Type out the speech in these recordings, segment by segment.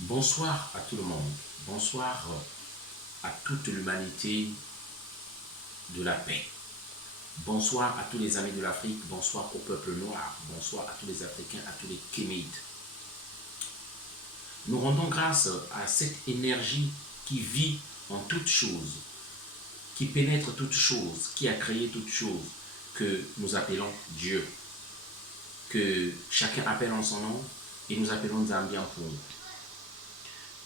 Bonsoir à tout le monde. Bonsoir à toute l'humanité de la paix. Bonsoir à tous les amis de l'Afrique. Bonsoir au peuple noir. Bonsoir à tous les Africains, à tous les Kéméites. Nous rendons grâce à cette énergie qui vit en toutes choses, qui pénètre toutes choses, qui a créé toutes choses, que nous appelons Dieu. Que chacun appelle en son nom et nous appelons Zambianpour.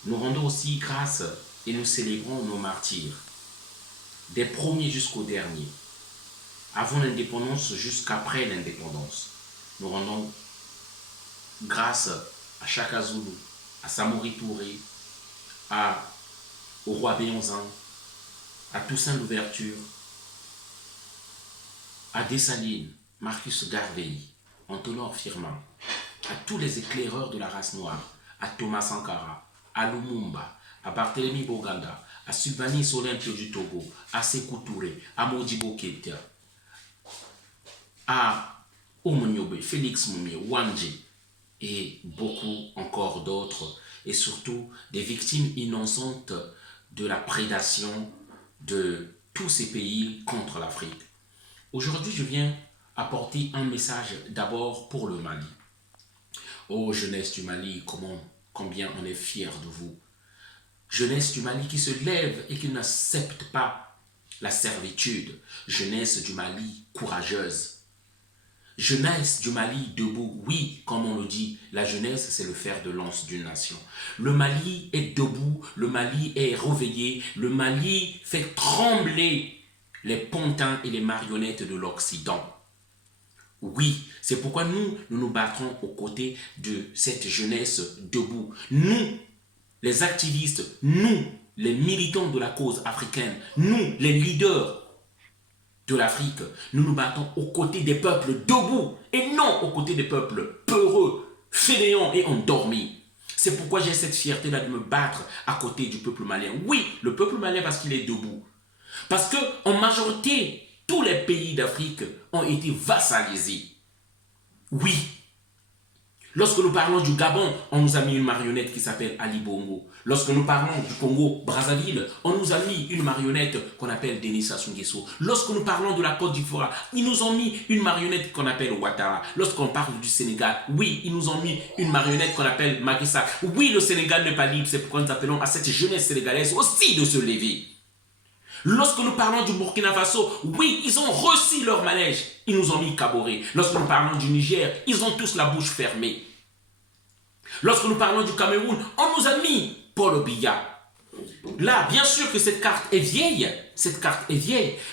Nous rendons aussi grâce et nous célébrons nos martyrs, des premiers jusqu'aux derniers, avant l'indépendance jusqu'après l'indépendance. Nous rendons grâce à Chaka Zulu, à Samori Touré, au roi Béonzan, à Toussaint Louverture, à Dessalines, Marcus Garvey, Antonio Firmin, à tous les éclaireurs de la race noire, à Thomas Sankara, à Lumumba, à Barthélemy Boganda, à Sylvanie Olympio du Togo, à Sékou Touré, à Modibo Keïta, à Omonyobe, Félix Moumie, Wandji et beaucoup encore d'autres, et surtout des victimes innocentes de la prédation de tous ces pays contre l'Afrique. Aujourd'hui, je viens apporter un message d'abord pour le Mali. Oh, jeunesse du Mali, combien on est fiers de vous. Jeunesse du Mali qui se lève et qui n'accepte pas la servitude. Jeunesse du Mali courageuse. Jeunesse du Mali debout. Oui, comme on le dit, la jeunesse, c'est le fer de lance d'une nation. Le Mali est debout, le Mali est réveillé, le Mali fait trembler les pantins et les marionnettes de l'Occident. Oui, c'est pourquoi nous battrons aux côtés de cette jeunesse debout. Nous, les activistes, nous, les militants de la cause africaine, nous, les leaders de l'Afrique, nous nous battons aux côtés des peuples debout et non aux côtés des peuples peureux, fainéants et endormis. C'est pourquoi j'ai cette fierté-là de me battre à côté du peuple malien. Oui, le peuple malien parce qu'il est debout. Parce qu'en majorité, tous les pays d'Afrique ont été vassalisés. Oui. Lorsque nous parlons du Gabon, on nous a mis une marionnette qui s'appelle Ali Bongo. Lorsque nous parlons du Congo, Brazzaville, on nous a mis une marionnette qu'on appelle Denis Sassou Nguesso. Lorsque nous parlons de la Côte d'Ivoire, ils nous ont mis une marionnette qu'on appelle Ouattara. Lorsqu'on parle du Sénégal, oui, ils nous ont mis une marionnette qu'on appelle Macky Sall. Oui, le Sénégal n'est pas libre, c'est pourquoi nous appelons à cette jeunesse sénégalaise aussi de se lever. Lorsque nous parlons du Burkina Faso, oui, ils ont reçu leur manège. Ils nous ont mis Kaboré. Lorsque nous parlons du Niger, ils ont tous la bouche fermée. Lorsque nous parlons du Cameroun, on nous a mis Paul Biya. Là, bien sûr que cette carte est vieille,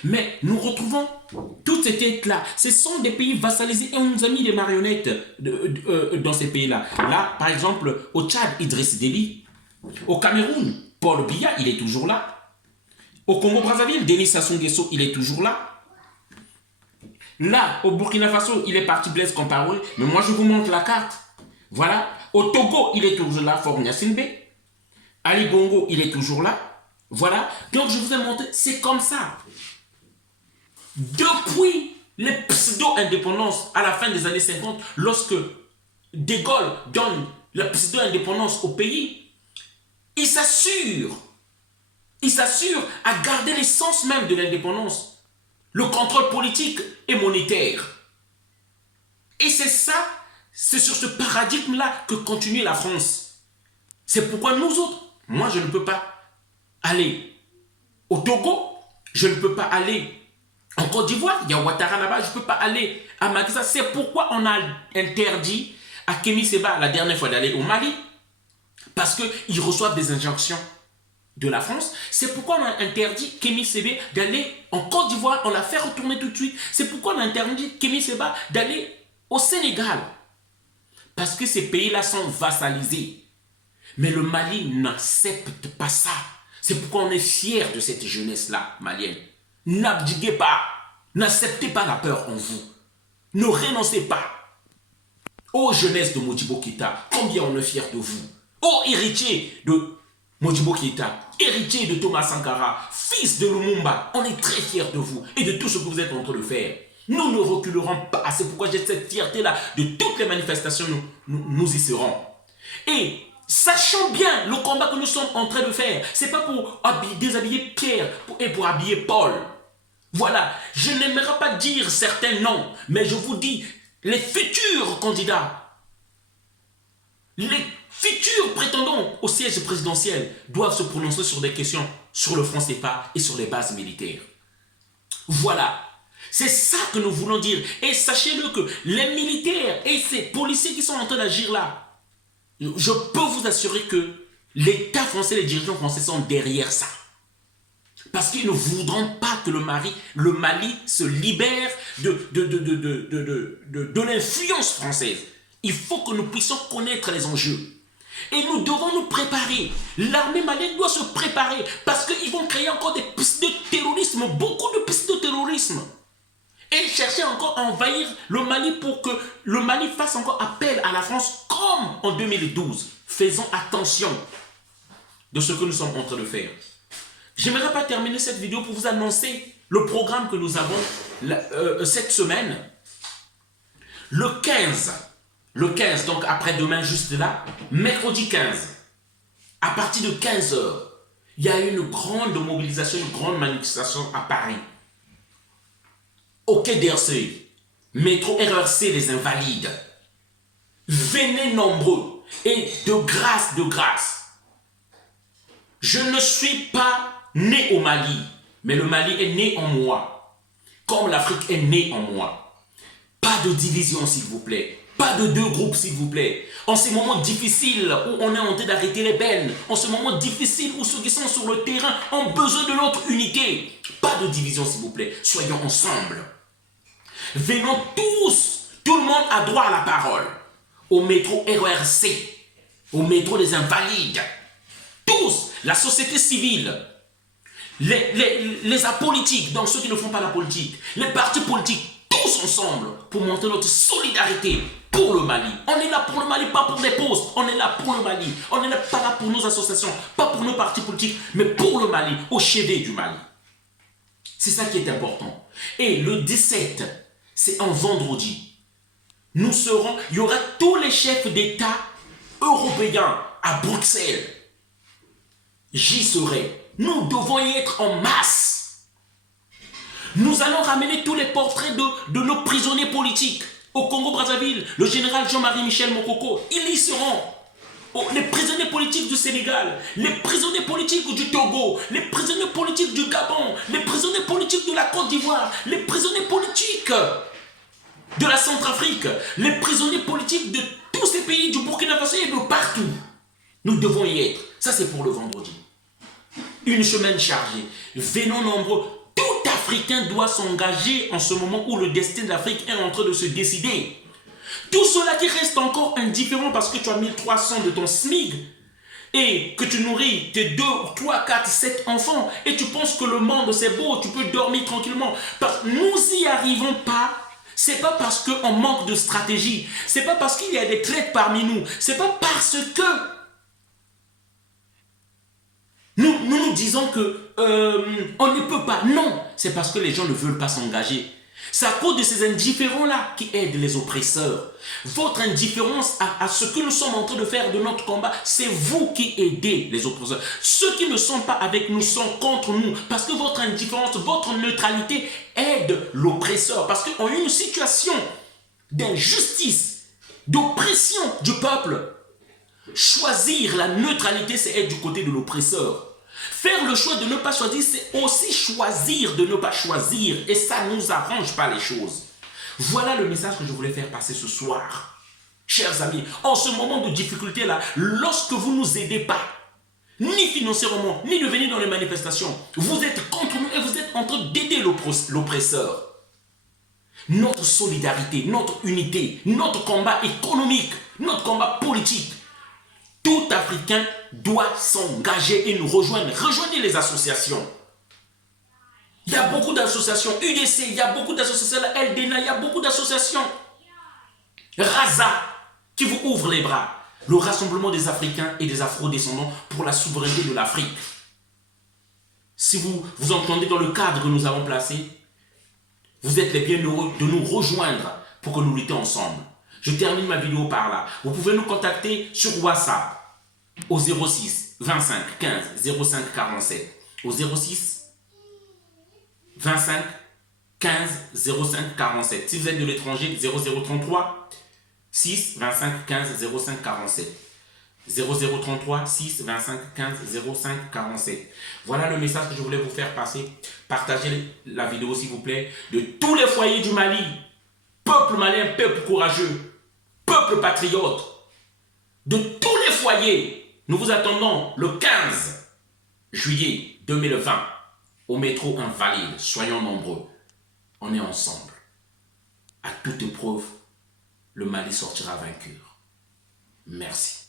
mais nous retrouvons toutes ces têtes-là. Ce sont des pays vassalisés et on nous a mis des marionnettes dans ces pays-là. Là, par exemple, au Tchad, Idriss Déby. Au Cameroun, Paul Biya, il est toujours là. Au Congo-Brazzaville, Denis Sassou Nguesso, il est toujours là. Là, au Burkina Faso, il est parti Blaise Compaoré. Mais moi, je vous montre la carte. Voilà. Au Togo, il est toujours là, Faure Gnassingbé. Ali Bongo, il est toujours là. Voilà. Donc, je vous ai montré, c'est comme ça. Depuis les pseudo-indépendances à la fin des années 50, lorsque De Gaulle donne la pseudo-indépendance au pays, il s'assure à garder l'essence même de l'indépendance, le contrôle politique et monétaire. Et c'est ça, c'est sur ce paradigme-là que continue la France. C'est pourquoi nous autres, moi je ne peux pas aller au Togo, je ne peux pas aller en Côte d'Ivoire, il y a Ouattara là-bas, je ne peux pas aller à Macky Sall. C'est pourquoi on a interdit à Kémy Séba la dernière fois d'aller au Mali, parce qu'ils reçoivent des injonctions de la France. C'est pourquoi on a interdit Kémy Séba d'aller en Côte d'Ivoire, on l'a fait retourner tout de suite. C'est pourquoi on a interdit Kémy Séba d'aller au Sénégal. Parce que ces pays-là sont vassalisés. Mais le Mali n'accepte pas ça. C'est pourquoi on est fiers de cette jeunesse-là, malienne. N'abdiguez pas. N'acceptez pas la peur en vous. Ne renoncez pas. Ô jeunesse de Modibo Keïta, combien on est fiers de vous. Ô héritier de Modibo Keïta, héritier de Thomas Sankara, fils de Lumumba, on est très fiers de vous et de tout ce que vous êtes en train de faire. Nous ne reculerons pas. C'est pourquoi j'ai cette fierté-là. De toutes les manifestations, nous y serons. Et Sachons bien le combat que nous sommes en train de faire. Ce n'est pas pour déshabiller Pierre et pour habiller Paul. Voilà, je n'aimerais pas dire certains noms, mais je vous dis, les futurs candidats, les futurs prétendants au siège présidentiel doivent se prononcer sur des questions sur le franc CFA et sur les bases militaires. Voilà, c'est ça que nous voulons dire. Et sachez-le que les militaires et ces policiers qui sont en train d'agir là, je peux vous assurer que l'État français, les dirigeants français sont derrière ça. Parce qu'ils ne voudront pas que le Mali se libère de l'influence française. Il faut que nous puissions connaître les enjeux. Et nous devons nous préparer. L'armée malienne doit se préparer parce qu'ils vont créer encore des pistes de terrorisme, beaucoup de pistes de terrorisme. Et chercher encore à envahir le Mali pour que le Mali fasse encore appel à la France comme en 2012. Faisons attention de ce que nous sommes en train de faire. Je n'aimerais pas terminer cette vidéo pour vous annoncer le programme que nous avons cette semaine. Le 15, donc après-demain juste là, mercredi 15, à partir de 15 h, il y a une grande mobilisation, une grande manifestation à Paris. Au quai d'Orsay, métro RERC les Invalides. Venez nombreux et de grâce. Je ne suis pas né au Mali, mais le Mali est né en moi, comme l'Afrique est née en moi. Pas de division s'il vous plaît, pas de deux groupes s'il vous plaît. En ces moments difficiles où on est en train d'arrêter les bennes, en ce moment difficile où ceux qui sont sur le terrain ont besoin de notre unité, pas de division s'il vous plaît, soyons ensemble. Venons tous, tout le monde a droit à la parole, au métro RERC, au métro des Invalides, tous, la société civile, les apolitiques, donc ceux qui ne font pas la politique, les partis politiques, tous ensemble pour montrer notre solidarité pour le Mali. On est là pour le Mali, pas pour des postes, on est là pour le Mali. On n'est pas là pour nos associations, pas pour nos partis politiques, mais pour le Mali, au chevet du Mali. C'est ça qui est important. Et le 17, c'est un vendredi. Il y aura tous les chefs d'État européens à Bruxelles. J'y serai. Nous devons y être en masse. Nous allons ramener tous les portraits de nos prisonniers politiques. Au Congo-Brazzaville, le général Jean-Marie Michel Mokoko, ils y seront. Les prisonniers politiques du Sénégal, les prisonniers politiques du Togo, les prisonniers politiques du Gabon, les prisonniers politiques de la Côte d'Ivoire, les prisonniers politiques de la Centrafrique, les prisonniers politiques de tous ces pays du Burkina Faso et de partout. Nous devons y être. Ça, c'est pour le vendredi. Une semaine chargée. Venons nombreux. Tout Africain doit s'engager en ce moment où le destin de l'Afrique est en train de se décider. Tout cela qui reste encore indifférent parce que tu as 1300 de ton SMIC et que tu nourris tes 2, 3, 4, 7 enfants et tu penses que le monde c'est beau, tu peux dormir tranquillement. Nous n'y arrivons pas. C'est pas parce qu'on manque de stratégie. C'est pas parce qu'il y a des traites parmi nous. C'est pas parce que nous disons que on ne peut pas. Non, c'est parce que les gens ne veulent pas s'engager. C'est à cause de ces indifférents-là qui aident les oppresseurs. Votre indifférence à ce que nous sommes en train de faire de notre combat, c'est vous qui aidez les oppresseurs. Ceux qui ne sont pas avec nous sont contre nous. Parce que votre indifférence, votre neutralité aide l'oppresseur. Parce qu'en une situation d'injustice, d'oppression du peuple, choisir la neutralité, c'est être du côté de l'oppresseur. Faire le choix de ne pas choisir, c'est aussi choisir de ne pas choisir. Et ça ne nous arrange pas les choses. Voilà le message que je voulais faire passer ce soir. Chers amis, en ce moment de difficulté-là, lorsque vous ne nous aidez pas, ni financièrement, ni de venir dans les manifestations, vous êtes contre nous et vous êtes en train d'aider l'oppresseur. Notre solidarité, notre unité, notre combat économique, notre combat politique, tout Africain doit s'engager et nous rejoindre. Rejoignez les associations. Il y a beaucoup d'associations. UDC, il y a beaucoup d'associations. LDNA, il y a beaucoup d'associations. RAZA, qui vous ouvre les bras. Le Rassemblement des Africains et des Afro-descendants pour la souveraineté de l'Afrique. Si vous entendez dans le cadre que nous avons placé, vous êtes les bienheureux de nous rejoindre pour que nous luttions ensemble. Je termine ma vidéo par là. Vous pouvez nous contacter sur WhatsApp au 06 25 15 05 47. Au 06 25 15 05 47. Si vous êtes de l'étranger, 0033 6 25 15 05 47. 0033 6 25 15 05 47. Voilà le message que je voulais vous faire passer. Partagez la vidéo s'il vous plaît. De tous les foyers du Mali, peuple malien, peuple courageux, peuple patriote, de tous les foyers, nous vous attendons le 15 juillet 2020 au métro Invalides. Soyons nombreux. On est ensemble. À toute épreuve, le Mali sortira vainqueur. Merci.